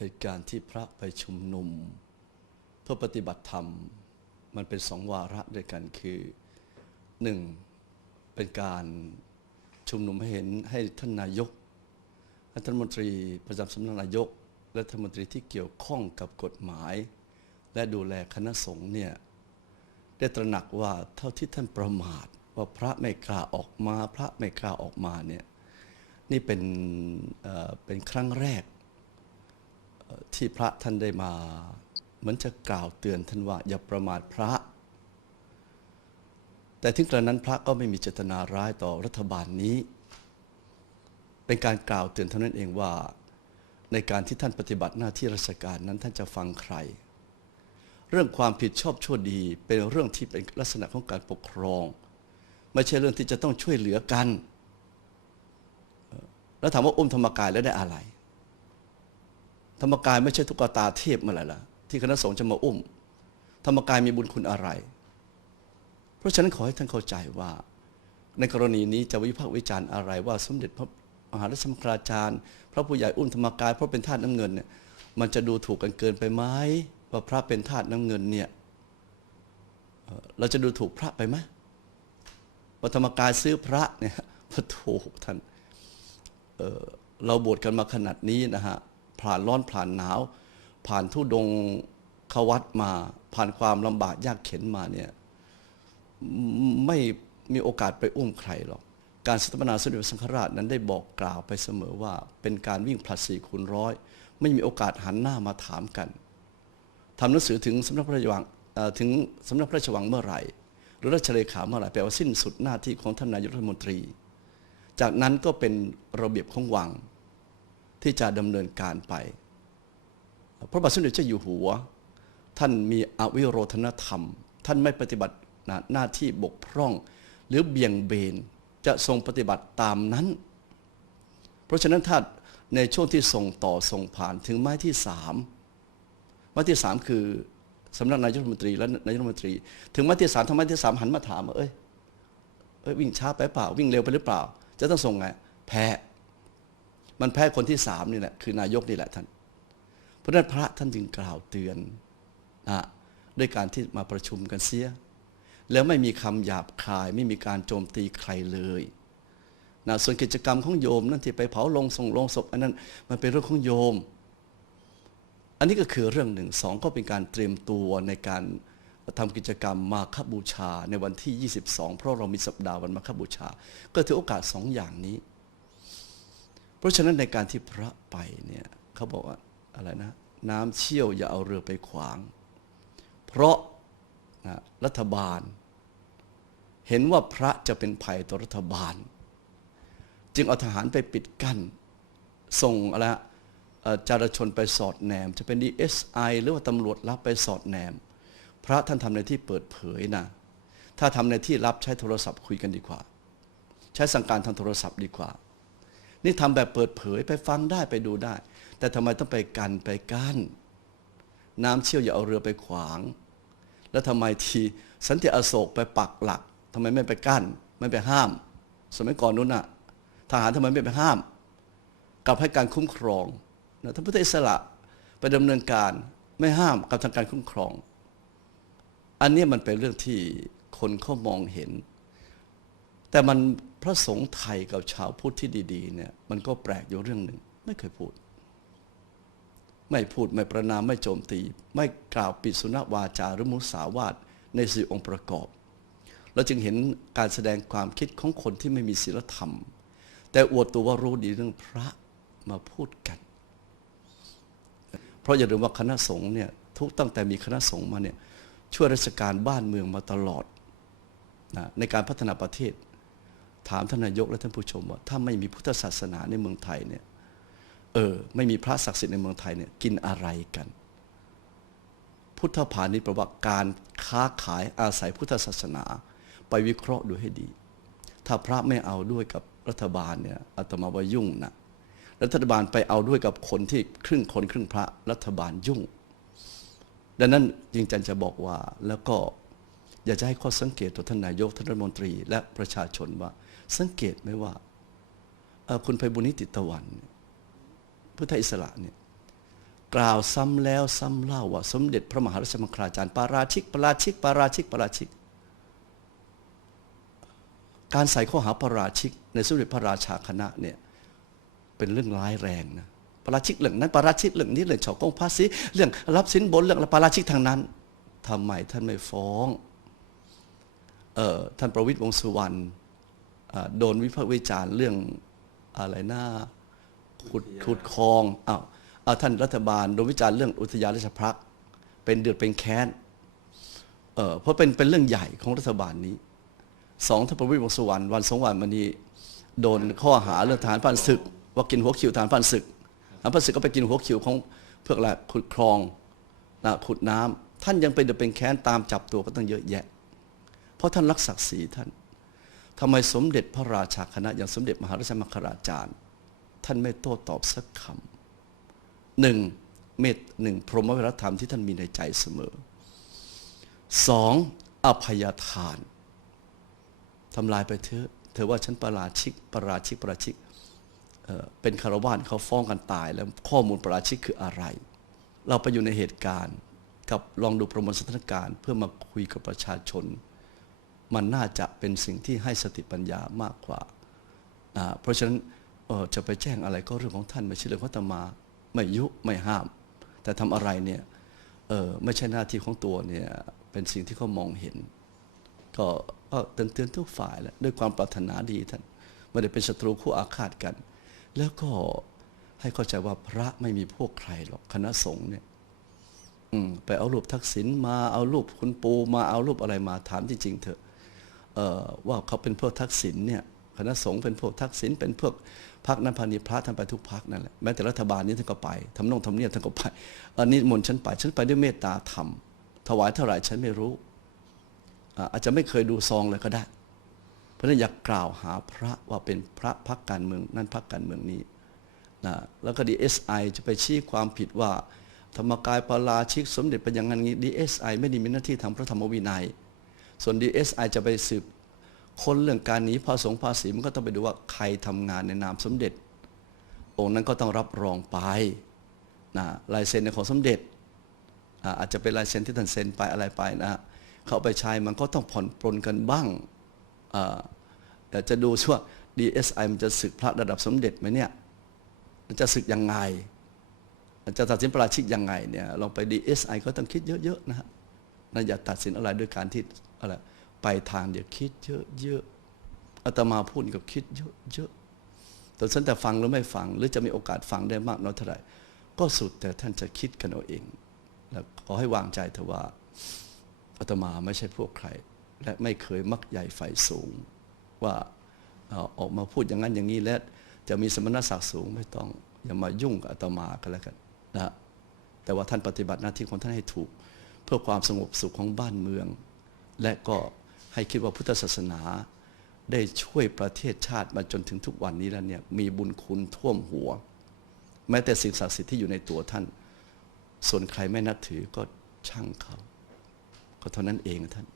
เหตุการณ์ที่พระไปชุมนุม เพื่อปฏิบัติธรรม มันเป็นสองวาระด้วยกันคือหนึ่งเป็นการชุมนุมให้เห็นให้ท่านนายกรัฐมนตรีประจำสำนักนายกและรัฐมนตรีที่เกี่ยวข้องกับกฎหมาย และดูแลคณะสงฆ์เนี่ยได้ตระหนักว่าเท่าที่ท่านประมาทว่าพระไม่กล้าออกมา พระไม่กล้าออกมาเนี่ยนี่เป็นเอ่อเป็นครั้งแรก ที่พระท่านได้มา เหมือนจะกล่าวเตือนท่านว่าอย่าประมาทพระ แต่ถึงกระนั้นพระก็ไม่มีเจตนาร้ายต่อรัฐบาลนี้ เป็นการกล่าวเตือนเท่านั้นเองว่า ในการที่ท่านปฏิบัติหน้าที่ราชการนั้นท่านจะฟังใคร เรื่องความผิดชอบชั่วดีเป็นเรื่องที่เป็นลักษณะของการปกครอง ไม่ใช่เรื่องที่จะต้องช่วยเหลือกัน แล้วถามว่าอุ้มธรรมกายแล้วได้อะไร ธรรมกายไม่ใช่ตุ๊กตาเทพมื่อไหร่ล่ะที่คณะสงฆ์จะมาอุ้ม ธรรมกายมีบุญคุณอะไร เพราะฉะนั้นขอให้ท่านเข้าใจว่า ในกรณีนี้จะวิพากษ์วิจารณ์อะไร ว่าสมเด็จพระมหาราชมังคลาจารย์ พระผู้ใหญ่อุ้มธรรมกายเพราะเป็นทาสน้ำเงินเนี่ยมันจะดูถูกกันเกินไปไหมว่าพระเป็นทาสน้ำเงินเนี่ยเราจะดูถูกพระไปไหมว่าธรรมกายซื้อพระเนี่ยพระถูกท่านเเราบวชกันมาขนาดนี้นะฮะ ผ่านร้อนผ่านหนาว ผ่านทุดงขวัดมา ผ่านความลำบากยากเข็นมาเนี่ยไม่มีโอกาสไปอุ้มใครหรอก การสถาปนาสมเด็จพระสังฆราชนั้นได้บอกกล่าวไปเสมอว่า เป็นการวิ่งผลัดสี่คูณร้อยไม่มีโอกาสหันหน้ามาถามกันทำหนังสือถึงสำนักพระราชวังถึงสำนักพระราชวังเมื่อไหร่ หรือราชเลขาเมื่อไหร่แปลว่าสิ้นสุดหน้าที่ของท่านนายกรัฐมนตรี จากนั้นก็เป็นระเบียบของวัง ที่จะดำเนินการไป พระบาทสมเด็จเจ้าอยู่หัว ท่านมีอวิโรธนธรรม ท่านไม่ปฏิบัติหน้าที่บกพร่อง หรือเบี่ยงเบนจะทรงปฏิบัติตามนั้น เพราะฉะนั้นถ้าในช่วงที่ส่งต่อส่งผ่านถึงไม้ที่สามไม้ที่สามคือสำนักนายกรัฐมนตรีและนายกรัฐมนตรี ถึงไม้ที่สามทำไมที่สามหันมาถามว่าเอ้ยเอ้ยวิ่งช้าไปเปล่า วิ่งเร็วไปหรือเปล่า จะต้องส่งไงแพ้ มันแพ้คนที่สามนี่แหละคือนายกนี่แหละท่าน เพราะนั้นพระท่านจึงกล่าวเตือนนะด้วยการที่มาประชุมกันเสีย แล้วไม่มีคำหยาบคายไม่มีการโจมตีใครเลยนะส่วนกิจกรรมของโยมนั่นที่ไปเผาลงส่งลงศพอันนั้นมันเป็นเรื่องของโยม อันนี้ก็คือเรื่องหนึ่งสองก็เป็นการเตรียมตัวในการทำกิจกรรมมาคบูชาในวันที่ 22 เพราะเรามีสัปดาห์วันมาคบูชา ก็ถือโอกาสสองอย่างนี้ ราะฉะนั้นในการที่พระไปเนี่ยเขาบอกว่าอะไรนะ น้ำเชี่ยวอย่าเอาเรือไปขวาง เพราะนะรัฐบาล เห็นว่าพระจะเป็นภัยต่อรัฐบาล จึงเอาทหารไปปิดกั้นส่งอะไรจารชนไปสอดแนม จะเป็น DSI หรือว่าตำรวจรับไปสอดแนม พระท่านทำในที่เปิดเผยนะถ้าทำในที่รับใช้โทรศัพท์คุยกันดีกว่า ใช้สั่งการทางโทรศัพท์ดีกว่า นี่ทำแบบเปิดเผยไปฟังได้ไปดูได้ แต่ทำไมต้องไปกันไปกั้น น้ำเชี่ยวอย่าเอาเรือไปขวาง แล้วทำไมทีสันติอโศกไปปักหลักทำไมไม่ไปกั้น ไม่ไปห้าม สมัยก่อนนู้นน่ะทหารทำไมไม่ไปห้าม กลับให้การคุ้มครองนะท่านพุทธอิสระไปดำเนินการไม่ห้ามกับทางการคุ้มครอง อันนี้มันเป็นเรื่องที่คนเขามองเห็น แต่มันพระสงฆ์ไทยกับชาวพุทธที่ดีๆเนี่ยมันก็แปลกอยู่เรื่องหนึ่ง ไม่เคยพูด ไม่พูดไม่ประนามไม่โจมตี ไม่กล่าวปิดสุนวาจาหรือมุสาวาทในสี่องค์ประกอบ เราจึงเห็นการแสดงความคิดของคนที่ไม่มีศีลธรรม แต่อวดตัวว่ารู้ดีเรื่องพระมาพูดกัน เพราะอย่าลืมว่าคณะสงฆ์เนี่ยทุกตั้งแต่มีคณะสงฆ์มาเนี่ยช่วยราชการบ้านเมืองมาตลอดนะในการพัฒนาประเทศ ถามท่านนายกและท่านผู้ชมว่า ถ้าไม่มีพุทธศาสนาในเมืองไทยเนี่ยเออไม่มีพระศักดิ์สิทธิ์ในเมืองไทยเนี่ยกินอะไรกัน พุทธภาณิชย์ประวัติการค้าขายอาศัยพุทธศาสนา ไปวิเคราะห์ดูให้ดี ถ้าพระไม่เอาด้วยกับรัฐบาลเนี่ยอาตมาว่ายุ่งนะรัฐบาลไปเอาด้วยกับคนที่ครึ่งคนครึ่งพระรัฐบาลยุ่ง ดังนั้นจริงจันจะบอกว่าแล้วก็ อยากจะให้ข้อสังเกตต่อท่านนายกท่านรัฐมนตรี และประชาชนว่า สังเกตไหมว่าคุณไพบุญนิติตะวันพุทธอิสระเนี่ยกล่าวซ้ำแล้วซ้ำเล่าว่า สมเด็จพระมหาราชมังคลาจารย์ปาราชิกปาราชิกปาราชิกปาราชิก การใส่ข้อหาปาราชิก ในสมเด็จพระราชาคณะเนี่ยเป็นเรื่องร้ายแรงนะปาราชิกเรื่องนั้นปาราชิกเรื่องนี้เรื่องฉอกงภาษีเรื่องรับสินบนเรื่องปาราชิกทางนั้นทำไมท่านไม่ฟ้อง ท่านประวิตรวงษ์สุวรรณอ่าโดนวิพากษ์วิจารณ์เรื่องอะไรนะขุดขุดคลองอ้าวเอาท่านรัฐบาลโดนวิจารณ์เรื่องอุทยานราชพักษ์เป็นเดือดเป็นแค้นเออเพราะเป็นเป็นเรื่องใหญ่ของรัฐบาลนี้สองท่านประวิตรวงษ์สุวรรณวันสองวันมานี้โดนข้อหาเรื่องทหารผ่านศึก ว่ากินหัวคิวทหารผ่านศึกทหารผ่านศึกก็ไปกินหัวคิวของเพื่ออะไรขุดคลองนะขุดน้ำท่านยังเป็นเดือดเป็นแค้นตามจับตัวก็ต้องเยอะแยะเพ ราะท่านรักศักดิ์ศรีท่านทำไมสมเด็จพระราชาคณะอย่างสมเด็จมหาราชมังคลาจารย์ ท่านไม่โต้ตอบสักคำหนึ่งเมตหนึ่งพรหมวิรธรรมที่ท่านมีในใจเสมอสองอภัยทานทำลายไปเถอะเธอว่าฉันประราชิกประราชิกประราชิกเออเป็นคารวานเขาฟ้องกันตาย แล้วข้อมูลประราชิกคืออะไร เราไปอยู่ในเหตุการณ์ กับลองดูประมวลสถานการณ์ เพื่อมาคุยกับประชาชน มันน่าจะเป็นสิ่งที่ให้สติปัญญามากกว่า เพราะฉะนั้นจะไปแจ้งอะไรก็เรื่องของท่านไม่ใช่เรื่องของอาตมาไม่ยุไม่ห้าม แต่ทำอะไรเนี่ยไม่ใช่หน้าที่ของตัวเนี่ยเป็นสิ่งที่เขามองเห็น ก็เตือนเตือนทุกฝ่ายแหละด้วยความปรารถนาดีท่านไม่ได้เป็นศัตรูคู่อาฆาตกัน แล้วก็ให้เข้าใจว่าพระไม่มีพวกใครหรอกคณะสงฆ์เนี่ยอืไปเอารูปทักษิณมาเอารูปคุณปูมาเอารูปอะไรมาถามจริงๆเถอะ ว่าเขาเป็นพวกทักษิณเนี่ยคณะสงฆ์เป็นพวกทักษิณเป็นพวกพักนั้นพานิพระท่านไปทุกพักนั่นแหละแม้แต่รัฐบาลนี้ท่านก็ไปทำนองทำเนียบท่านก็ไปอันนี้มนฉันไปฉันไปด้วยเมตตาธรรม ถวายเท่าไหร่ฉันไม่รู้ อาจจะไม่เคยดูซองเลยก็ได้ เพราะนั้นอยากกล่าวหาพระว่าเป็นพระพักการเมืองนั่นพักการเมืองนี้นะแล้วก็ดีเอสไอจะไปชี้ความผิดว่า ธรรมกายปาราชิกสมเด็จเป็นอย่างนั้นงี้ดีเอสไอไม่ได้มีหน้าที่ทางพระธรรมวินัย ส่วนดีเอสไอจะไปสืบคนเรื่องการหนีภาษงภาษีมันก็ต้องไปดูว่าใครทำงานในนามสมเด็จ องค์นั้นก็ต้องรับรองไปนะลายเซ็นในของสมเด็จอาจจะเป็นลายเซ็นที่ท่านเซ็นไปอะไรไปนะเขาเอาไปใช้มันก็ต้องผ่อนปลนกันบ้างแต่จะดูว่า DSI มันจะศึกพระระดับสมเด็จไหมเนี่ยมันจะศึกยังไงจะตัดสินประราชิกยังไงเนี่ยลองไปดีเอสไอก็ต้องคิดเยอะๆนะฮะ นะอย่าตัดสินอะไรด้วยการที่อะไรไปทางเดี๋ยวคิดเยอะๆอาตมาพูดก็คิดเยอะๆแต่ฉันแต่ฟังหรือไม่ฟัง หรือจะมีโอกาสฟังได้มากน้อยเท่าไหร่ก็สุดแต่ท่านจะคิดกันเอาเอง แล้วขอให้วางใจเถอะว่าอาตมาไม่ใช่พวกใคร และไม่เคยมักใหญ่ไฟสูง ว่าอาออกมาพูดอย่างนั้นอย่างนี้แล้วจะมีสมณศักดิ์สูงไม่ต้อง อย่ามายุ่งกับอาตมาก็แล้วกันนะแต่ว่าท่านปฏิบัติหน้าที่ของท่านให้ถูก เพื่อความสงบสุขของบ้านเมือง และก็ให้คิดว่าพุทธศาสนา ได้ช่วยประเทศชาติมาจนถึงทุกวันนี้แล้วเนี่ยมีบุญคุณท่วมหัว แม้แต่สิ่งศักดิ์สิทธิ์ที่อยู่ในตัวท่าน ส่วนใครไม่นับถือก็ช่างเขา ก็เท่านั้นเองท่าน